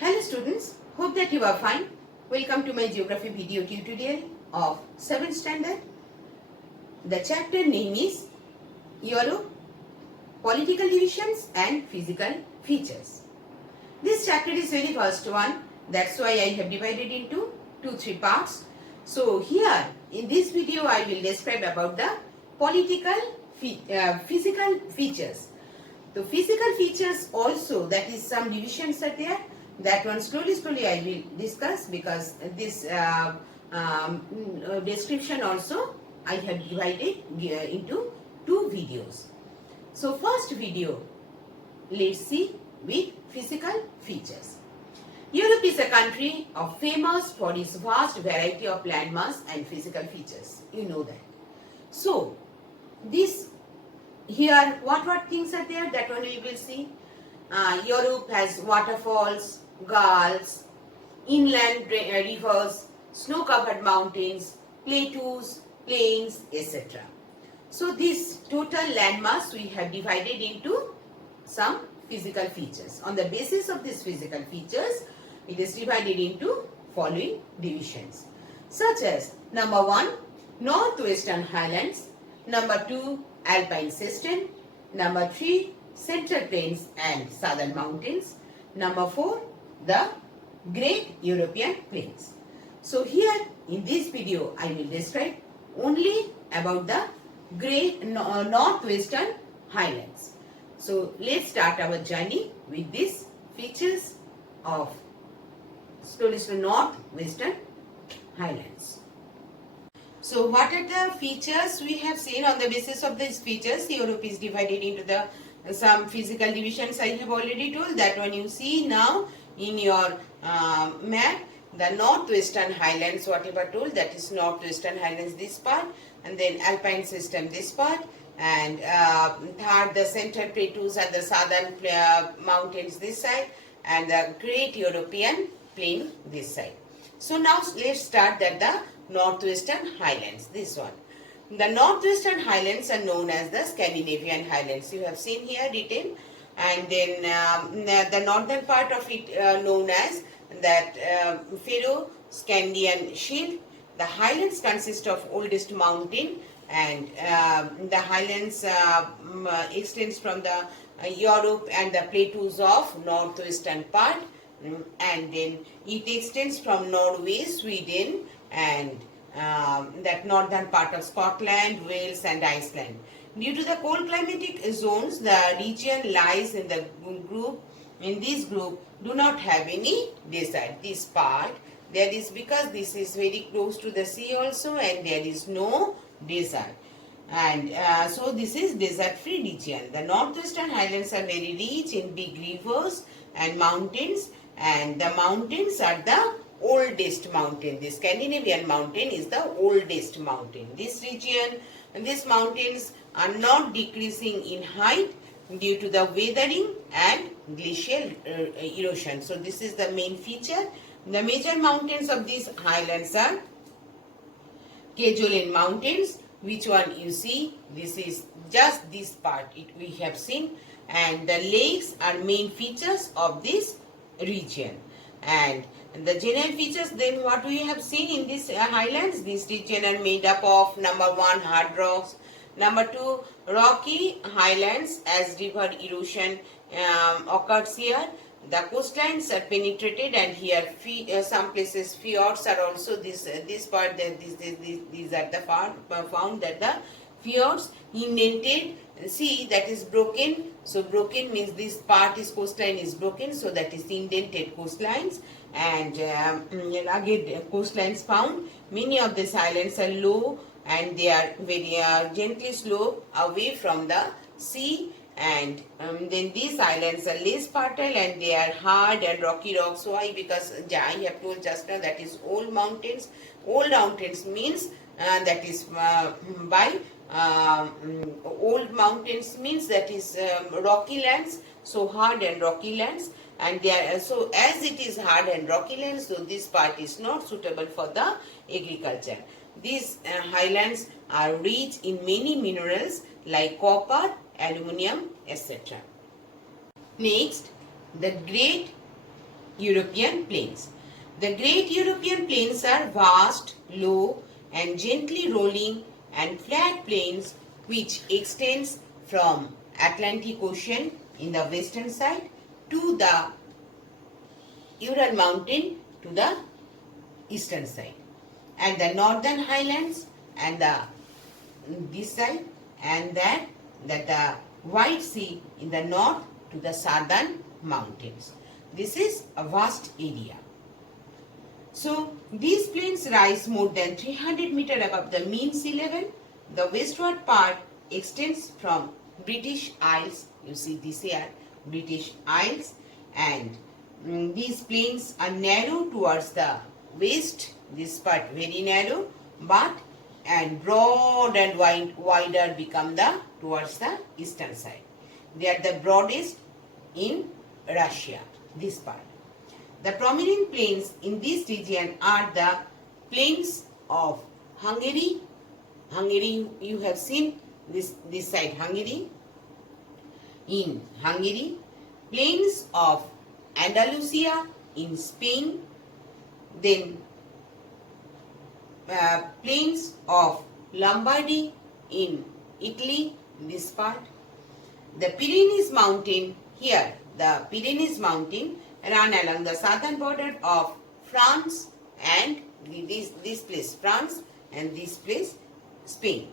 Hello students, hope that you are fine. Welcome to my geography video tutorial of 7th standard. The chapter name is Europe, Political Divisions and Physical Features. This chapter is very first one, that's why I have divided into 2-3 parts. So here in this video I will describe about the physical features. The physical features also, that is some divisions are there. That one slowly I will discuss, because this description also I have divided into 2 videos. So first video, let's see with physical features. Europe is a country famous for its vast variety of landmass and physical features. You know that. So this here, what things are there? That one we will see. Europe has waterfalls, gulls, inland rivers, snow-covered mountains, plateaus, plains, etc. So this total landmass we have divided into some physical features. On the basis of these physical features, it is divided into following divisions, such as number 1, Northwestern Highlands, number 2, Alpine System, number 3, Central Plains and Southern Mountains, number 4, the Great European Plains. So here in this video I will describe only about the Great Northwestern Highlands. So let's start our journey with these features of Northwestern Highlands. So what are the features we have seen? On the basis of these features, Europe is divided into some physical divisions. I have already told that one. You see now in your map, the Northwestern Highlands, whatever told, that is Northwestern Highlands this part, and then Alpine System this part, and third the Central Plateaus and the Southern Mountains this side, and the Great European Plain this side. So now let's start at the Northwestern Highlands, this one. The Northwestern Highlands are known as the Scandinavian Highlands. You have seen here written, and then the northern part of it known as that Faro-Scandian Shield. The Highlands consist of oldest mountain, and the Highlands extends from the Europe and the plateaus of northwestern part, and then it extends from Norway, Sweden, and that northern part of Scotland, Wales and Iceland. Due to the cold climatic zones, the region lies in the group. In this group, do not have any desert. This part, there is, because this is very close to the sea also, and there is no desert. And so this is desert-free region. The Northwestern Highlands are very rich in big rivers and mountains, and the mountains are the oldest mountain. The Scandinavian mountain is the oldest mountain. This region and these mountains are not decreasing in height due to the weathering and glacial erosion. So this is the main feature. The major mountains of these highlands are Kerguelen Mountains. Which one you see? This is just this part we have seen, and the lakes are main features of this region. And the general features, then what we have seen in these highlands, this region are made up of number 1, hard rocks, number 2, rocky highlands as river erosion occurs here. The coastlines are penetrated, and here some places fjords are also this part. These are the found that the fjords indented. See, that is broken. So broken means this part is coastline is broken. So that is indented coastlines, and rugged coastlines found. Many of these islands are low, and they are very gently slope away from the sea. And then these islands are less fertile, and they are hard and rocky rocks. Why? Because I have told just now that is old mountains. Old mountains means that is by old mountains means that is rocky lands. So hard and rocky lands, and they are so as it is hard and rocky lands, so this part is not suitable for the agriculture. These highlands are rich in many minerals like copper, aluminium, etc. Next, the Great European plains. The great European plains are vast, low and gently rolling and flat plains which extends from Atlantic Ocean in the western side to the Ural mountain to the eastern side, and the northern highlands and this side, and that the White Sea in the north to the southern mountains. This is a vast area. So these plains rise more than 300 meters above the mean sea level. The westward part extends from British Isles. You see this here, British Isles, and these plains are narrow towards the west. This part very narrow, but and broad and wider become the towards the eastern side. They are the broadest in Russia. This part. The prominent plains in this region are the plains of Hungary. Hungary, you have seen this side, Hungary. In Hungary, plains of Andalusia in Spain, then plains of Lombardy in Italy, this part. The Pyrenees mountain here, the Pyrenees mountain run along the southern border of France and this place France and this place Spain.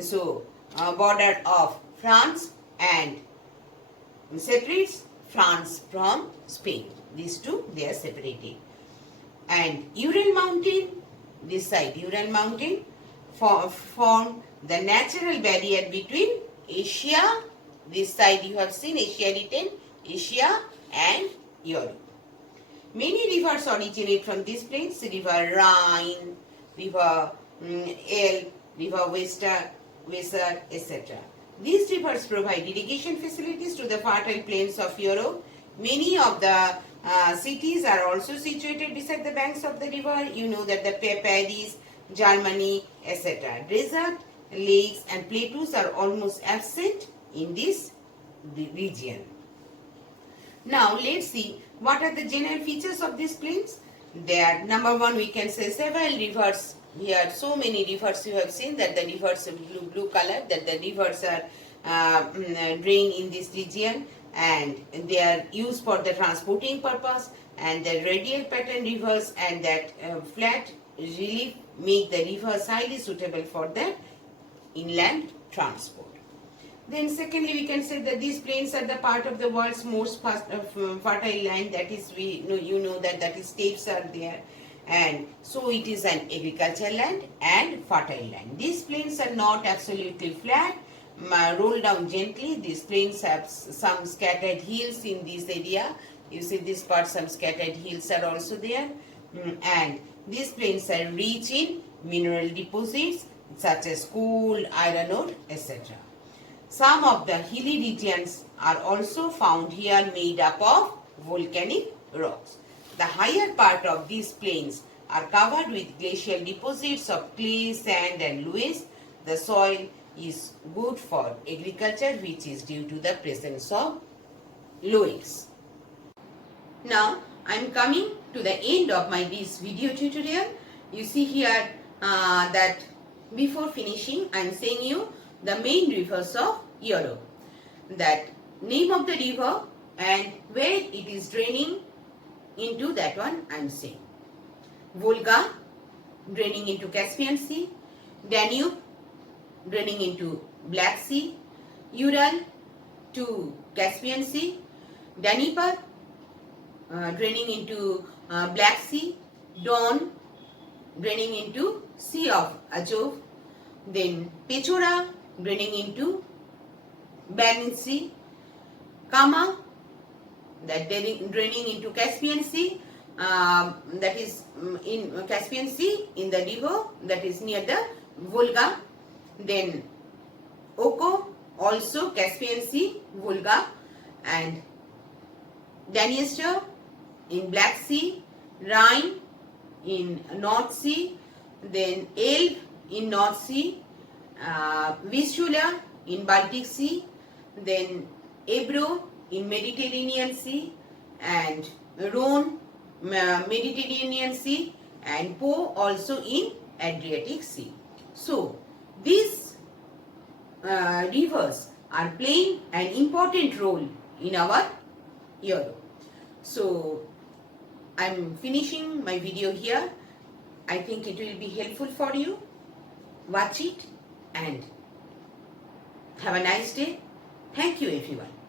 So border of France and separates France from Spain. These two, they are separated. And Ural mountain, this side Ural mountain form the natural barrier between Asia, this side you have seen Asia written, Asia and Europe. Many rivers originate from these plains, river Rhine, river Elbe, river Weser, etc. These rivers provide irrigation facilities to the fertile plains of Europe. Many of the cities are also situated beside the banks of the river. You know that the Paris, Germany, etc. Desert, lakes and plateaus are almost absent in this region. Now let's see what are the general features of these plains. There, number one, we can say several rivers. Here, so many rivers you have seen that the rivers blue color, that the rivers are drain in this region, and they are used for the transporting purpose, and the radial pattern rivers and that flat relief make the rivers highly suitable for the inland transport. Then secondly, we can say that these plains are the part of the world's most fertile land. That is, you know that is steppes are there, and so it is an agricultural land and fertile land. These plains are not absolutely flat, roll down gently. These plains have some scattered hills in this area. You see this part, some scattered hills are also there, and these plains are rich in mineral deposits such as coal, iron ore, etc. Some of the hilly regions are also found here made up of volcanic rocks. The higher part of these plains are covered with glacial deposits of clay, sand and loess. The soil is good for agriculture, which is due to the presence of loess. Now I am coming to the end of this video tutorial. You see here that before finishing I am saying you the main rivers of Europe. That name of the river and where it is draining into, that one I am saying. Volga draining into Caspian Sea, Danube draining into Black Sea, Ural to Caspian Sea, Dnieper draining into Black Sea, Don draining into Sea of Azov, then Pechora draining into Barents Sea, Kama that draining into Caspian Sea, that is in Caspian Sea in the river that is near the Volga, then Oko also Caspian Sea, Volga, and Dniester in Black Sea, Rhine in North Sea, then Elbe in North Sea, Vistula in Baltic Sea, then Ebro in Mediterranean Sea, and Rhone, Mediterranean Sea, and Po also in Adriatic Sea. So these rivers are playing an important role in our Europe. So I'm finishing my video here. I think it will be helpful for you. Watch it and have a nice day. Thank you everyone.